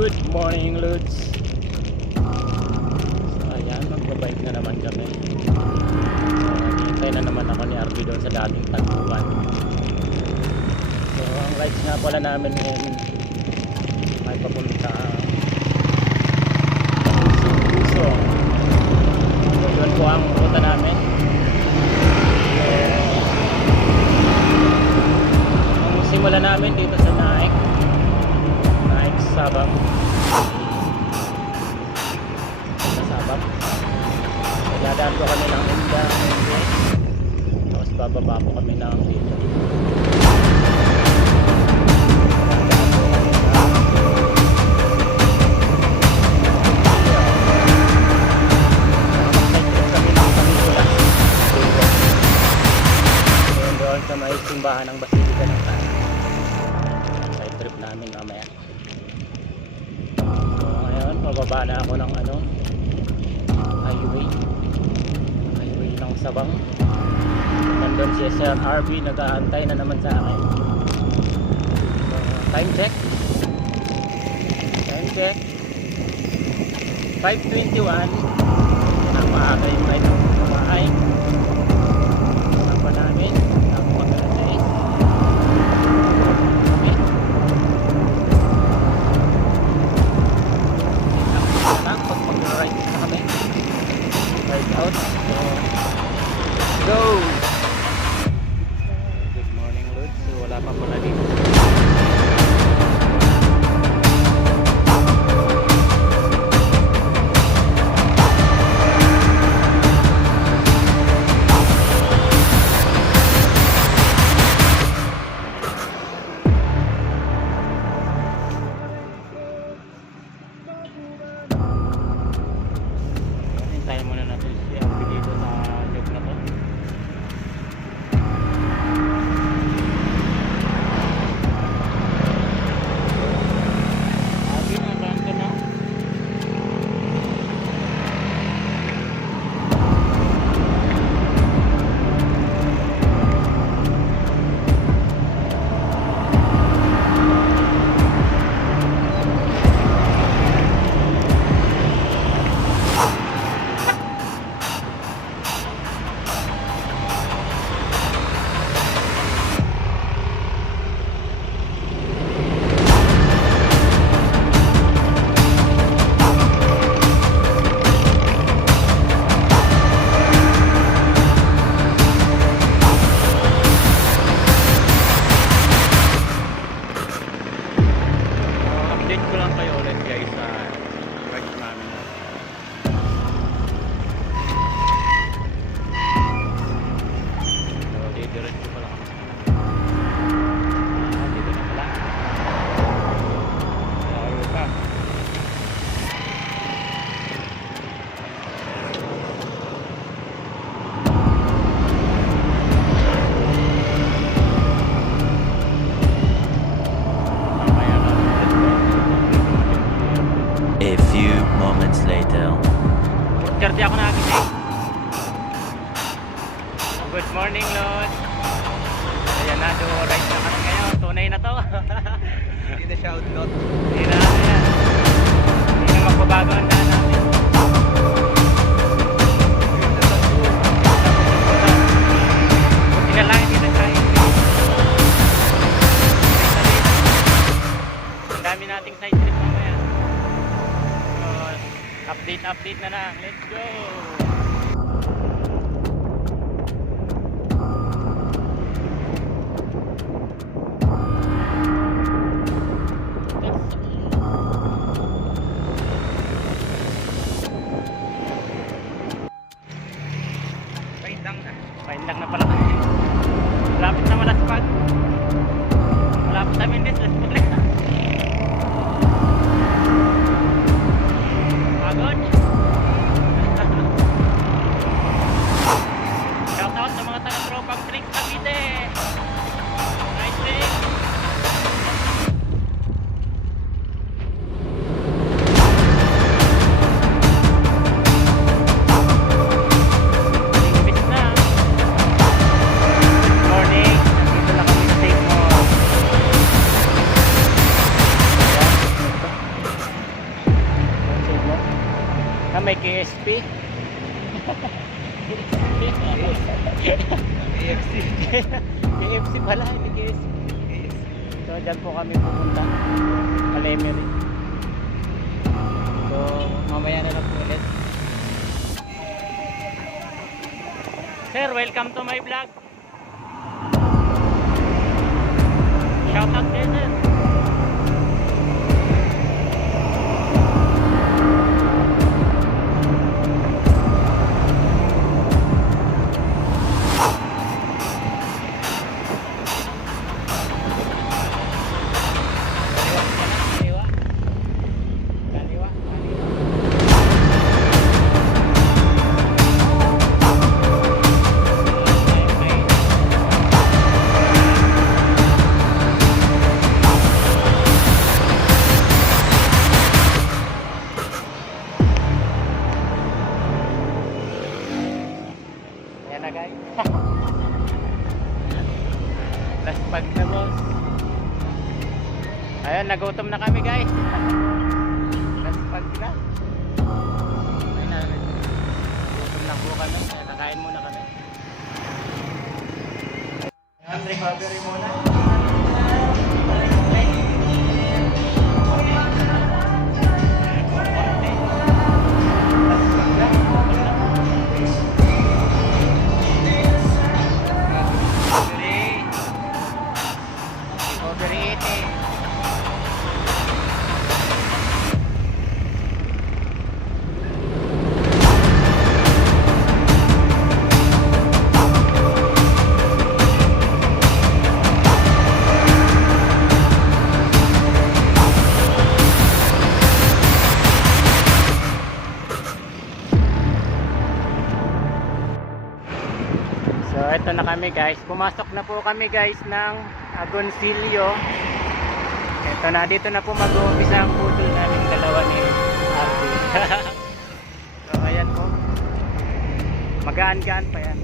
Good morning, Lods. So ayan, magbabike na naman kami. So hintay na naman ako ni RB doon sa dating tagpuan. So ang rides nga pala namin ngayon ay papunta Puso. So yun po ang ruta namin. So ang simula namin dito sa Naik Sabang sa Sabang. So dadaan po kami ng Inda, tapos bababa po kami ng dito. Doon sa may simbahan ng Basilica ng Tan. Side trip namin mamaya. So ngayon, pababa na ako ng highway ng Sabang. Nandun si Sir RB, nag-aantay na naman sa akin. So, time check 5:21. Ang maaga yung ride ng kumahay. Sapa namin ang mag-aantay. Pag mag-ride na kami, ride out. So let's go. Good morning, Lods. So wala pa pala dito. Hintayin muna natin si RB dito sa loob na to. RB, nandaan ka na. Update ko lang kayo ulit guys sa rides namin. So didiretso pa lang kami. Dito na pala. Laro pa. A few moments later. 4:30 ako nagising. Good morning, Lord. Ayan na, do ride na kami ngayon. Tunay na to. Hindi na shout out. Hindi na yan. Hindi na magbabago ang daan namin. Buti na lang, hindi na tayo. Ang dami nating side trip mamaya. Update na lang. Let's go! Paindang na pala tayo. Malapit na Malaspag. Malapit sa Mendes. Let's go na. Pagod. KFC pala, hindi KFC. So dyan po kami pupunta. Kalemery. So mamaya na lang po ulit. Sir, welcome to my vlog. Shout out there, sir. Kaliwa, kaliwa, kaliwa. Ayan na guys. Last pag na boss. Ayan, nagutom na kami guys. Last pag na. Ayan na. Nagutom na po kami. Ayan, kakain muna kami. Ayan, recovery muna. Overeating. So ito na kami guys. Pumasok na po kami guys ng Agoncillo. Ito na, dito na po mag-uumpisa ang putol namin dalawa ni Arby. So ayan po. Magaan-gaan pa yan.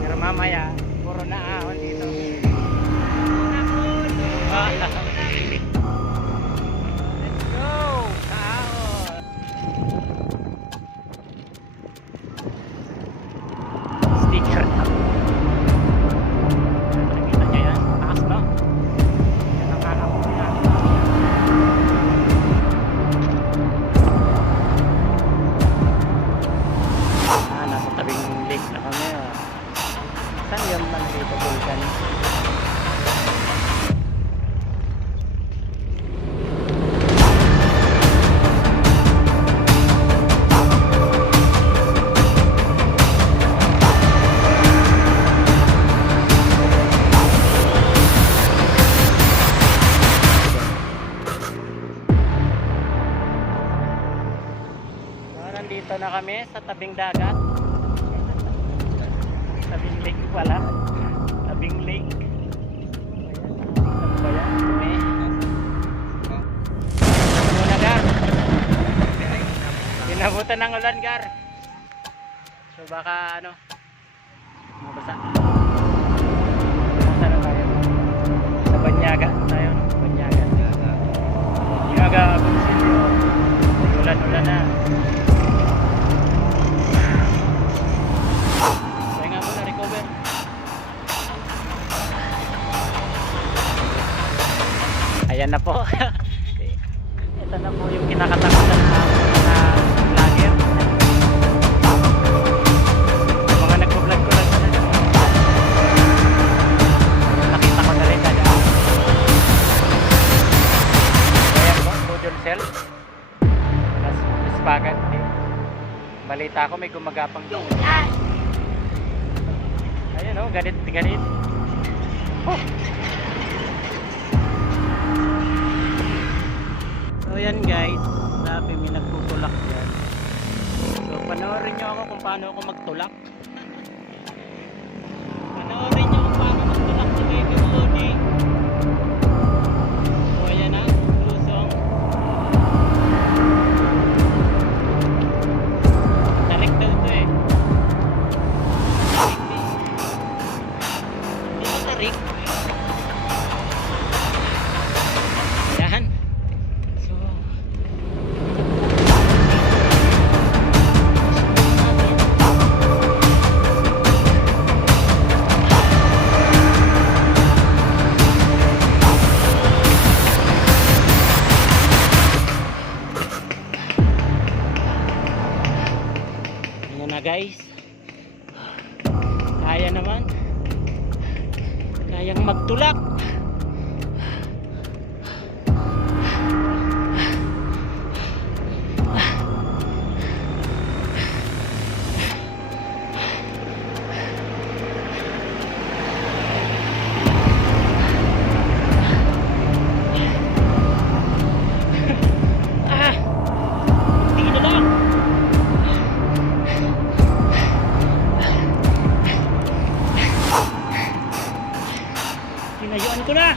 Pero mamaya, puro na ahon dito. Let's go! Ahon! Sticker na. Nakikita nyo yan? Taas no? Yan ang ahon niya. Nasa tabing lake na kami. Saan yun man dito? Vulcan? Nandito na kami sa tabing dagat. Tabing lake pala. Tabing lake. Ayan, ba yan? Dumi. Muna Gar. Pinabutan ng ulan Gar. So baka ano, mabasa. Mabasa na tayo. Sa Banyaga tayo. Banyaga. Banyaga, Agoncillo. Ulan-ulan na. Ayan na po. Ito na po yung kinakatakutan ng mga vlogger. Mga nagpo-vlog ko lang talaga. Nakita ko na rin talaga. Ayan po, Budol Cell. Las Pagan. Balita ko may gumagapang doon. Ayan o, ganit. Oh. So yan guys, sabi may nagtutulak yan. So panoorin nyo ako kung paano ako magtulak. Panoorin nyo kung paano magtulak si Baby Lodi. So ayan na, lusong. Tarik daw to eh. Hindi mo tarik. Ayan. So kayang magtulak. Tingin na lang. Tinayuan ko na.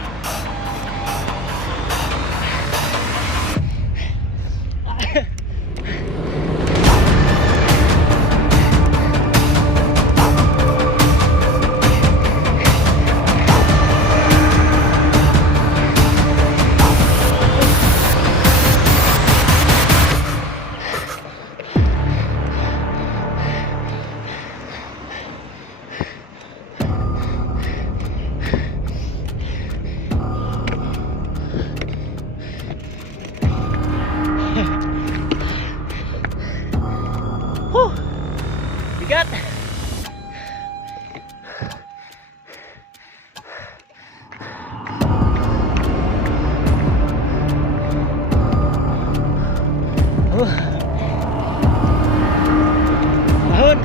Huh. Bigat. Ahon.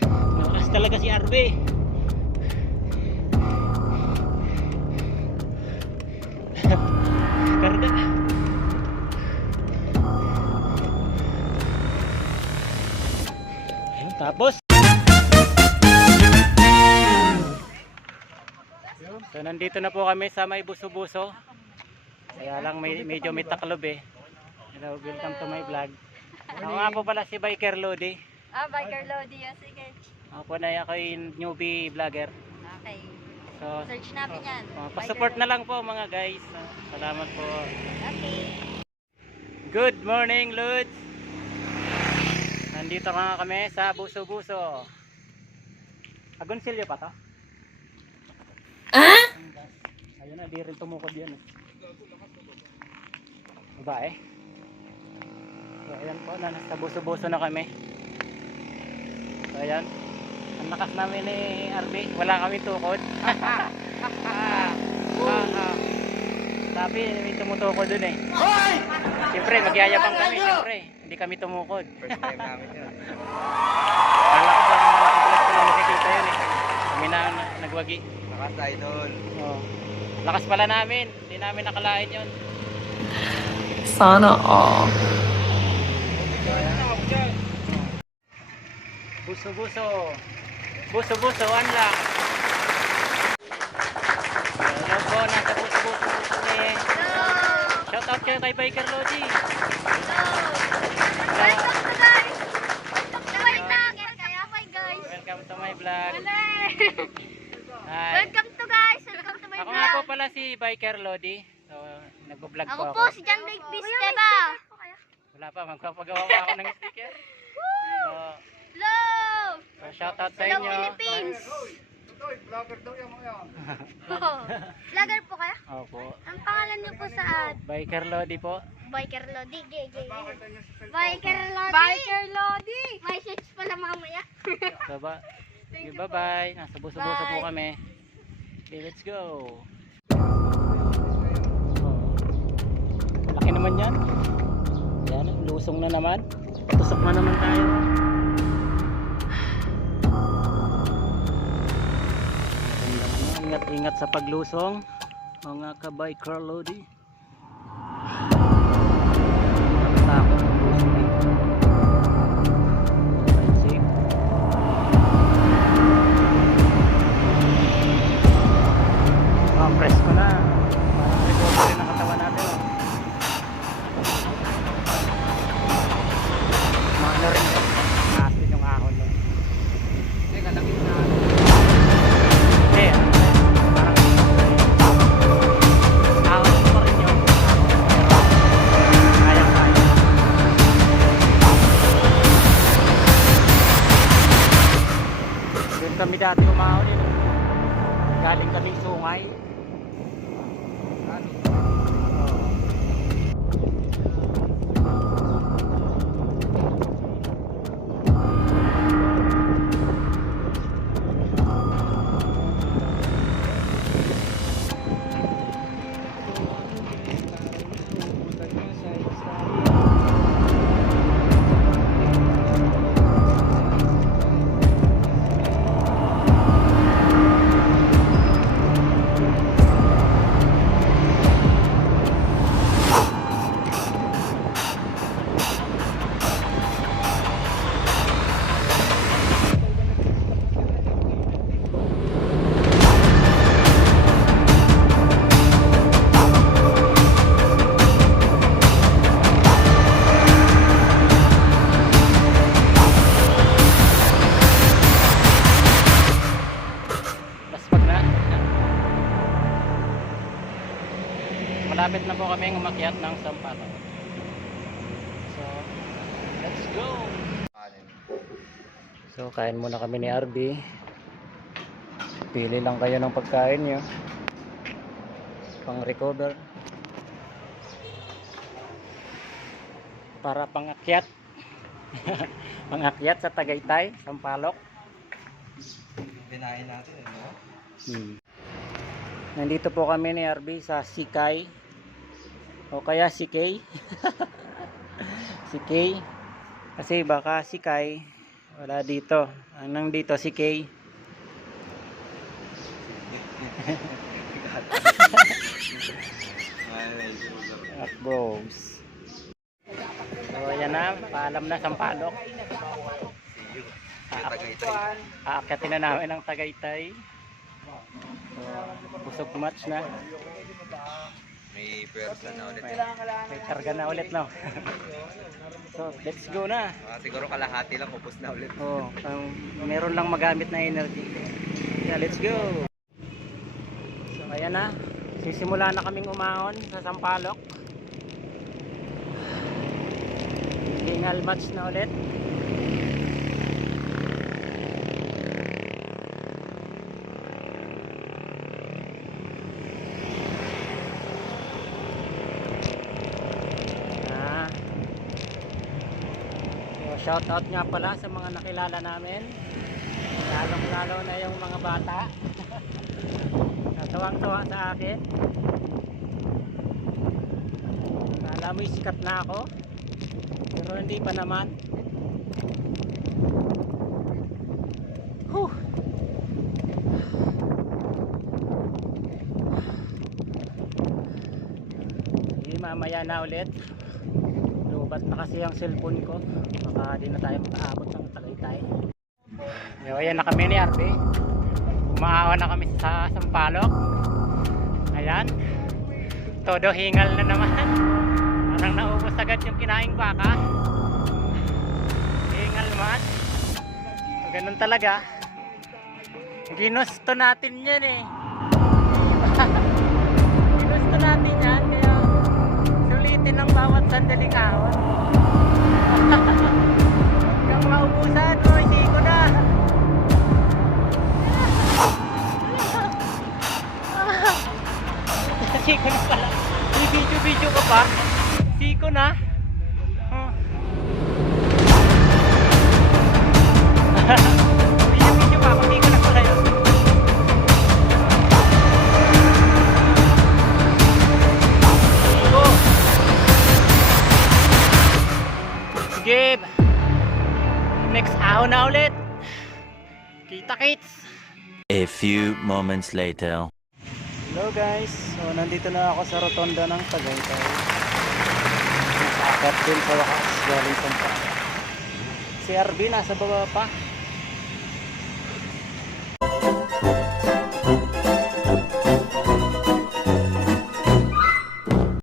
Malakas talaga si Arbe. Karga. Ayun, tapos. So nandito na po kami sa may buso-buso. Kaya lang medyo may taklob eh. Hello, welcome to my vlog. Ako nga po pala si Biker Lodi. Biker Lodi. Sige. Ako po na ako yung newbie vlogger. Okay. So, Search natin yan. pa-support na lang po mga guys. Salamat po. Okay. Good morning, Lods. Nandito nga kami sa buso-buso. Agoncillo pa to? Ayun na, di rin tumukod yan. Babae. So ayan po, nasa buso-buso na kami. So ayan. Ang lakas namin ni Arby. Wala kami tukod. Sabi, may tumutukod dun eh. Siyempre, magyayabang kami. Siyempre, hindi kami tumukod. First time namin yun. Kala ko bang nakikita ko na nakikita yun eh. Kami na nagwagi. Lakas idol. Oh. Lakas pala namin. Hindi namin nakalain yun. Sana all. Buso-buso. Buso-buso, unlock. Hello po, nasa buso-buso kami. Shout out kayo kay Biker Lodi. Welcome to guys. Welcome to my vlog. Hi. Welcome to guys. Welcome to my Ako nga po vlog. pala si Biker Lodi. So, nagbo-vlog Ako po po ako. si John Lake Bisteba. Wala pa, magpapagawa pa ako ng sticker. So, Hello. shout out sa Hello inyo. Philippines. Vlogger po kayo? Opo. Ang pangalan niyo po sa Biker Lodi po. Biker Lodi. Biker Lodi. Biker Lodi. May search pala mamaya. So, bye-bye. Nasa buso-buso po kami. Okay, let's go. Laki naman yan. Yan, lusong na naman. Patusok na naman tayo. Ingat-ingat sa paglusong mga ka-Biker Lodi. Takot ang lusong dito. Ride safe. Press ko na. Parang recovery ng katawan natin. Maano rin yun. Asin yung ahon doon. Doon kami dati umahon eh. Galing kaming sungay. Malapit na po kami umakyat ng Sampaloc. So, let's go! So, kain muna kami ni RB. Pili lang kayo ng pagkain nyo. Pang recover. Para pangakyat. Pangakyat sa Tagaytay, Sampaloc. Dinahin natin, ano? Nandito po kami ni RB sa Sikay. O kaya Sikay. Sikay. Kasi baka Sikay wala dito. Ang nandito Sikay. At bros. So ayan na, paalam na Sampaloc. Aakyatin na namin ang Tagaytay. Busog match na. May pwersa na ulit. May karga na ulit, no? So, let's go na. Siguro kalahati lang, upos na ulit. Oh, meron lang magamit na energy. Yeah, let's go. So, ayan na. Sisimula na kaming umahon sa Sampaloc. Tingal match na ulit. Shout out nga pala sa mga nakilala namin, lalong lalo na yung mga bata. Natawang-tawa sa akin. Kala mo'y sikat na ako, pero hindi pa naman. Whew. Sige, mamaya na ulit. Lubat na kasi ang cellphone ko, baka di na tayo makaabot ng Tagaytay. Ayan na kami ni RB. Umaawa na kami sa Sampaloc. Ayan, todo hingal na naman. Parang naubos agad yung kinaing baka. Hingal man. So, ganun talaga. Ginusto natin yan eh. Ginusto natin yan, kaya sulitin ang bawat sandaling ahon. Hanggang maubusan, hindi ko na. Siko na pala. Video ka pa. Siko na. Video pa ako. Siko na pala yun. Siko. Sige. Next ahon na ulit. Kita-kits. A few moments later. Hello guys, so nandito na ako sa rotonda ng Tagaytay. Nakakat din sa wakas galing Sampaloc. Si RB nasa baba pa.